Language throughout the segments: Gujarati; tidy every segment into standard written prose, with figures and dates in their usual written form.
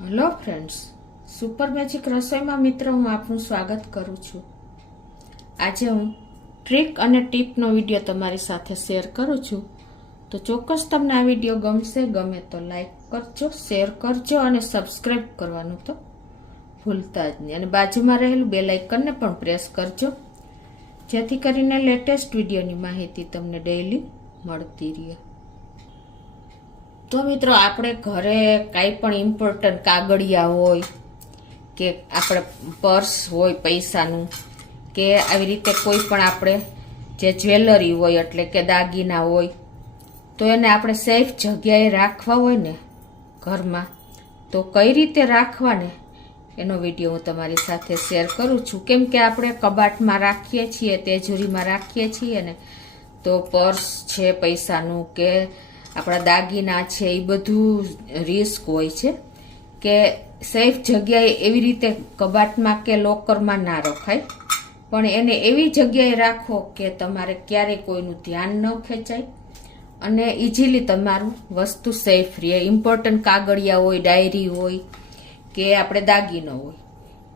હેલો ફ્રેન્ડ્સ, સુપર મેજિક રસોઈમાં મિત્રો હું આપનું સ્વાગત કરું છું. આજે હું ટ્રીક અને ટીપનો વિડીયો તમારી સાથે શેર કરું છું. તો ચોક્કસ તમને આ વિડીયો ગમશે. ગમે તો લાઈક કરજો, શેર કરજો અને સબસ્ક્રાઈબ કરવાનું તો ભૂલતા જ નહીં. અને બાજુમાં રહેલું બેલ આઇકનને પણ પ્રેસ કરજો, જેથી કરીને લેટેસ્ટ વિડીયોની માહિતી તમને ડેઈલી મળતી રહે. તો મિત્રો, આપણે ઘરે કાંઈ પણ ઇમ્પોર્ટન્ટ કાગળિયા હોય કે આપણે પર્સ હોય પૈસાનું, કે આવી રીતે કોઈ પણ આપણે જે જ્વેલરી હોય એટલે કે દાગીના હોય, તો એને આપણે સેફ જગ્યાએ રાખવા હોય ને ઘરમાં, તો કઈ રીતે રાખવા ને એનો વિડીયો હું તમારી સાથે શેર કરું છું. કેમ કે આપણે કબાટમાં રાખીએ છીએ, તિજોરીમાં રાખીએ છીએ ને, તો પર્સ છે પૈસાનું કે આપણા દાગીના છે, એ બધું રિસ્ક હોય છે કે સેફ જગ્યાએ એવી રીતે કબાટમાં કે લોકરમાં ના રખાય, પણ એને એવી જગ્યાએ રાખો કે તમારે ક્યારેય કોઈનું ધ્યાન ન ખેંચાય અને ઇઝીલી તમારું વસ્તુ સેફ રહે. ઇમ્પોર્ટન્ટ કાગળિયા હોય, ડાયરી હોય કે આપણે દાગીનો હોય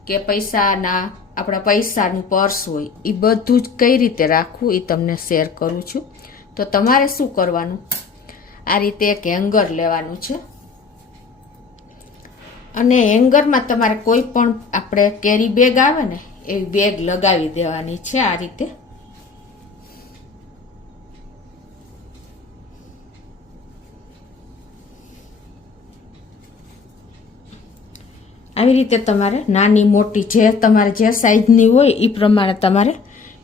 કે આપણા પૈસાનું પર્સ હોય, એ બધું જ કઈ રીતે રાખવું એ તમને શેર કરું છું. તો તમારે શું કરવાનું, આ રીતે એક હેંગર લેવાનું છે અને હેંગરમાં તમારે કોઈ પણ આપણે કેરી બેગ આવે ને એવી બેગ લગાવી દેવાની છે. આ રીતે આવી રીતે તમારે નાની મોટી જે તમારે જે સાઈઝની હોય એ પ્રમાણે તમારે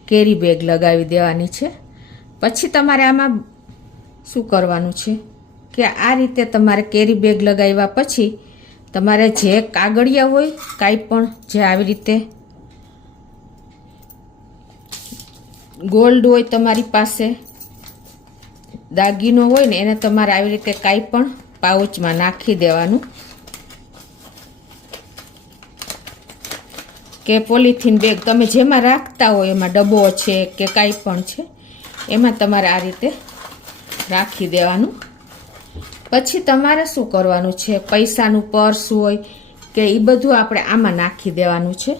કેરી બેગ લગાવી દેવાની છે. પછી તમારે આમાં શું કરવાનું છે કે આ રીતે તમારે કેરી બેગ લગાવ્યા પછી તમારે જે કાગળિયા હોય, કાંઈ પણ જે આવી રીતે ગોલ્ડ હોય તમારી પાસે, દાગીનો હોય ને, એને તમારે આવી રીતે કાંઈ પણ પાઉચમાં નાખી દેવાનું કે પોલિથીન બેગ તમે જેમાં રાખતા હોય, એમાં ડબ્બો છે કે કાંઈ પણ છે, એમાં તમારે આ રીતે રાખી દેવાનું. પછી તમારે શું કરવાનું છે, પૈસાનું પર્સ હોય કે એ બધું આપણે આમાં નાખી દેવાનું છે.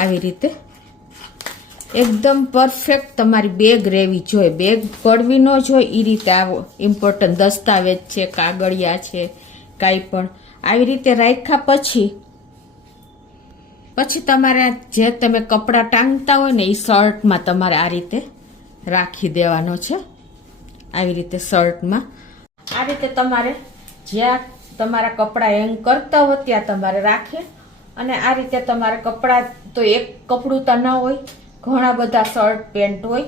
આવી રીતે એકદમ પરફેક્ટ તમારી બેગ રહેવી જોઈએ, બેગ પડવી ન જોઈએ. એ રીતે આવો ઇમ્પોર્ટન્ટ દસ્તાવેજ છે, કાગળિયા છે, કાંઈ પણ આવી રીતે રાખ્યા પછી તમારે જે તમે કપડાં ટાંગતા હોય ને એ શર્ટમાં તમારે આ રીતે રાખી દેવાનો છે. આવી રીતે શર્ટમાં આ રીતે તમારે જ્યાં તમારા કપડાં હેંગ કરતા હોય ત્યાં તમારે રાખે. અને આ રીતે તમારે કપડાં તો એક કપડું તો ન હોય, ઘણા બધા શર્ટ પેન્ટ હોય,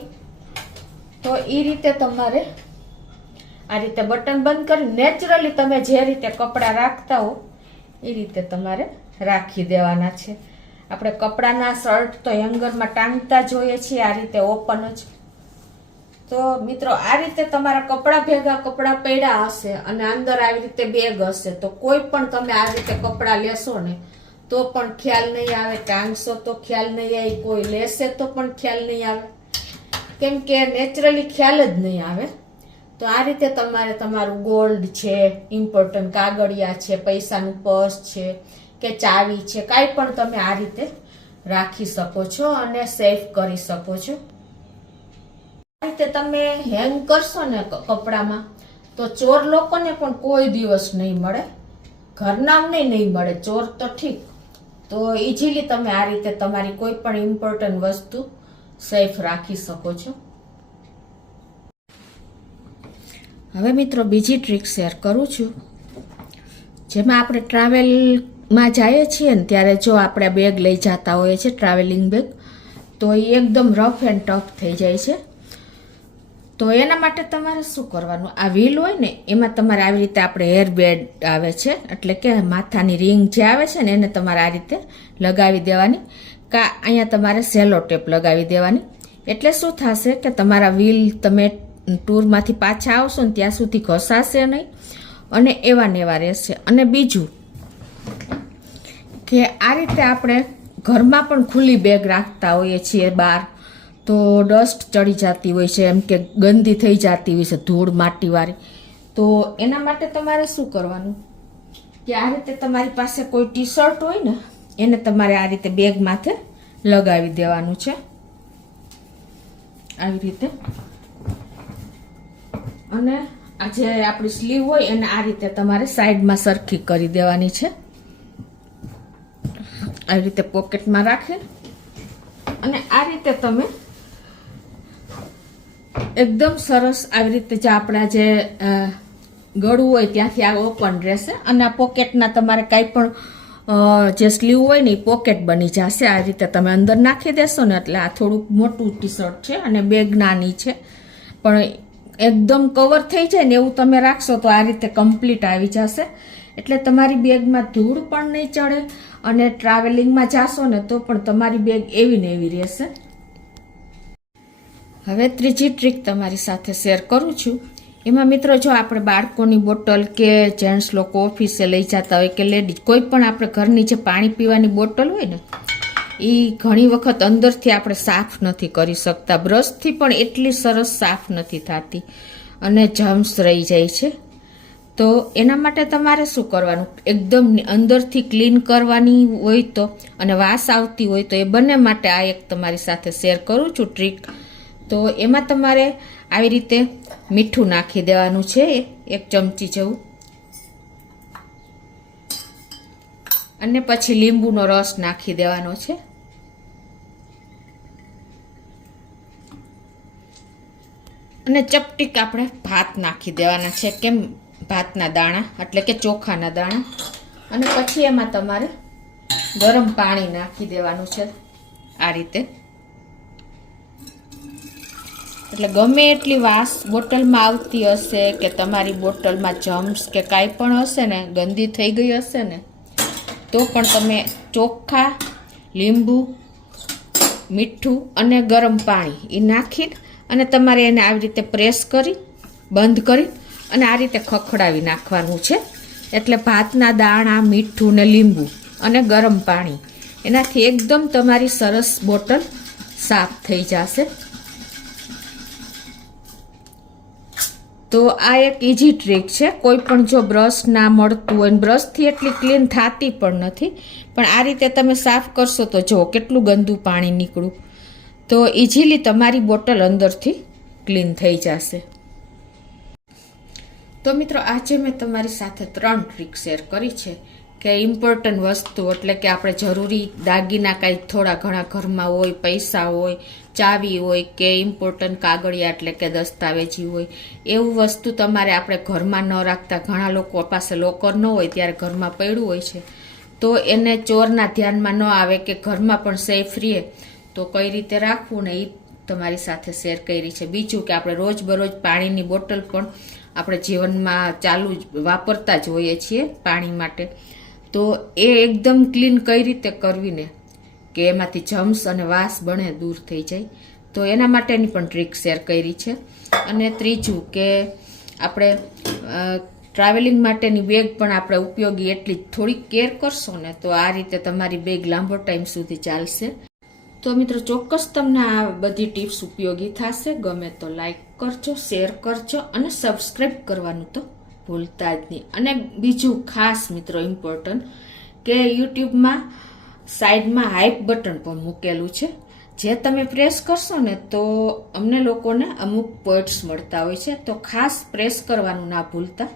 તો એ રીતે તમારે આ રીતે બટન બંધ કરી નેચરલી તમે જે રીતે કપડાં રાખતા હો એ રીતે તમારે રાખી દેવાના છે. આપણે કપડાના શર્ટ તો હેંગરમાં ટાંગતા જોઈએ છીએ આ રીતે ઓપન જ. તો મિત્રો, આ રીતે તમારા કપડાં ભેગા કપડાં પડ્યા હશે અને અંદર આવી રીતે બેગ હશે, તો કોઈ પણ તમે આ રીતે કપડાં લેશો ને તો પણ ખ્યાલ નહીં આવે, ટાંગશો તો ખ્યાલ નહીં આવે, કોઈ લેશે તો પણ ખ્યાલ નહીં આવે, કેમ કે નેચરલી ખ્યાલ જ નહીં આવે. તો આ રીતે તમારે તમારું ગોલ્ડ છે, ઇમ્પોર્ટન્ટ કાગળિયા છે, પૈસાનું પર્સ છે કે ચાવી છે, કાંઈ પણ તમે આ રીતે રાખી શકો છો અને સેફ કરી શકો છો. આ રીતે તમે હેંગ કરશો ને કપડામાં, તો ચોર લોકોને પણ કોઈ દિવસ નહીં મળે, ઘરનામને નહીં મળે. ચોર તો ઠીક, તો ઇઝીલી તમે આ રીતે તમારી કોઈ પણ ઇમ્પોર્ટન્ટ વસ્તુ સેફ રાખી શકો છો. હવે મિત્રો, બીજી ટ્રીક શેર કરું છું. જેમાં આપણે ટ્રાવેલમાં જઈએ છીએ ને ત્યારે જો આપણે બેગ લઈ જતા હોઈએ છીએ, ટ્રાવેલિંગ બેગ, તો એ એકદમ રફ એન્ડ ટફ થઈ જાય છે. તો એના માટે તમારે શું કરવાનું, આ વ્હીલ હોય ને એમાં તમારે આવી રીતે આપણે હેર બેડ આવે છે, એટલે કે માથાની રિંગ જે આવે છે ને એને તમારે આ રીતે લગાવી દેવાની, કા અહીંયા તમારે સેલો ટેપ લગાવી દેવાની. એટલે શું થશે કે તમારા વ્હીલ તમે ટૂરમાંથી પાછા આવશો ને ત્યાં સુધી ઘસાશે નહીં અને એવા ને એવા રહેશે. અને બીજું કે આ રીતે આપણે ઘરમાં પણ ખુલ્લી બેગ રાખતા હોઈએ છીએ બહાર, તો ડસ્ટ ચડી જતી હોય છે, એમ કે ગંદી થઈ જતી હોય છે, ધૂળ માટીવાળી. તો એના માટે તમારે શું કરવાનું, કે આ રીતે તમારી પાસે કોઈ ટી શર્ટ હોય ને એને તમારે આ રીતે બેગ માથે લગાવી દેવાનું છે, આવી રીતે. અને આ જે આપણી સ્લીવ હોય એને આ રીતે તમારે સાઈડમાં સરખી કરી દેવાની છે, આવી રીતે પોકેટમાં રાખી. અને આ રીતે તમે એકદમ સરસ આવી રીતે જે આપણા જે ગળું હોય ત્યાંથી આ ઓપન રહેશે. અને આ પોકેટના તમારે કાંઈ પણ જે સ્લીવ હોય ને એ પોકેટ બની જશે. આ રીતે તમે અંદર નાખી દેશો ને એટલે આ થોડુંક મોટું ટી શર્ટ છે અને બેગ નાની છે, પણ એકદમ કવર થઈ જાય ને એવું તમે રાખશો તો આ રીતે કમ્પ્લીટ આવી જશે. એટલે તમારી બેગમાં ધૂળ પણ નહીં ચડે અને ટ્રાવેલિંગમાં જાશો ને તો પણ તમારી બેગ એવી ને એવી રહેશે. હવે ત્રીજી ટ્રીક તમારી સાથે શેર કરું છું. એમાં મિત્રો જો આપણે બાળકોની બોટલ કે જેન્ટ્સ લોકો ઓફિસે લઈ જતા હોય કે લેડીઝ કોઈ પણ આપણે ઘરની જે પાણી પીવાની બોટલ હોય ને એ ઘણી વખત અંદરથી આપણે સાફ નથી કરી શકતા, બ્રશથી પણ એટલી સરસ સાફ નથી થતી અને જમ્સ રહી જાય છે. તો એના માટે તમારે શું કરવાનું, એકદમ અંદરથી ક્લીન કરવાની હોય તો અને વાસ આવતી હોય તો એ બંને માટે આ એક તમારી સાથે શેર કરું છું ટ્રીક. તો એમાં તમારે આવી રીતે મીઠું નાખી દેવાનું છે, 1 ચમચી જેવું, અને પછી લીંબુનો રસ નાખી દેવાનો છે. અને ચપટીક આપણે ભાત નાખી દેવાના છે, કેમ ભાતના દાણા એટલે કે ચોખાના દાણા. અને પછી એમાં તમારે ગરમ પાણી નાખી દેવાનું છે આ રીતે. એટલે ગમે એટલી વાસ બોટલમાં આવતી હશે કે તમારી બોટલમાં જમ્સ કે કાંઈ પણ હશે ને, ગંદી થઈ ગઈ હશે ને, તો પણ તમે ચોખ્ખા, લીંબુ, મીઠું અને ગરમ પાણી એ નાખી અને તમારે એને આવી રીતે પ્રેસ કરી બંધ કરી અને આ રીતે ખખડાવી નાખવાનું છે. એટલે ભાતના દાણા, મીઠું ને લીંબુ અને ગરમ પાણી એનાથી એકદમ તમારી સરસ બોટલ સાફ થઈ જશે. તો આ એક ઇઝી ટ્રીક છે. કોઈ પણ જો બ્રશ ના મળતું હોય, બ્રશથી એટલી ક્લીન થતી પણ નથી, પણ આ રીતે તમે સાફ કરશો તો જો કેટલું ગંદુ પાણી નીકળ્યું, તો ઇઝીલી તમારી બોટલ અંદરથી ક્લીન થઈ જશે. તો મિત્રો આજે મેં તમારી સાથે 3 ટ્રીક શેર કરી છે કે ઇમ્પોર્ટન્ટ વસ્તુ એટલે કે આપણે જરૂરી દાગીના કાંઈ થોડા ઘણા ઘરમાં હોય, પૈસા હોય, ચાવી હોય કે ઇમ્પોર્ટન્ટ કાગળિયા એટલે કે દસ્તાવેજી હોય, એવું વસ્તુ તમારે આપણે ઘરમાં ન રાખતા. ઘણા લોકો પાસે લોકર ન હોય ત્યારે ઘરમાં પડ્યું હોય છે, તો એને ચોરના ધ્યાનમાં ન આવે કે ઘરમાં પણ સેફ રહે તો કઈ રીતે રાખવું ને એ તમારી સાથે શેર કરી છે. બીજું કે આપણે રોજબરોજ પાણીની બોટલ પણ આપણે જીવનમાં ચાલુ વાપરતા જ હોઈએ છીએ પાણી માટે, તો એ એકદમ ક્લીન કઈ રીતે કરવીને કે એમાંથી જમ્સ અને વાસ બને દૂર થઈ જાય, તો એના માટેની પણ ટ્રીક શેર કરી છે. અને ત્રીજું કે આપણે ટ્રાવેલિંગ માટેની બેગ પણ આપણે ઉપયોગી એટલી થોડીક કેર કરશો ને તો આ રીતે તમારી બેગ લાંબો ટાઈમ સુધી ચાલશે. તો મિત્રો ચોક્કસ તમને આ બધી ટિપ્સ ઉપયોગી થશે. ગમે તો લાઈક કરજો, શેર કરજો અને સબસ્ક્રાઈબ કરવાનું તો ભૂલતા જ નહીં. અને બીજું ખાસ મિત્રો ઇમ્પોર્ટન્ટ કે યુટ્યુબમાં સાઈડમાં હાઈપ બટન પણ મૂકેલું છે, જે તમે પ્રેસ કરશો ને તો અમને લોકોને અમુક પોઈન્ટ્સ મળતા હોય છે, તો ખાસ પ્રેસ કરવાનું ના ભૂલતા.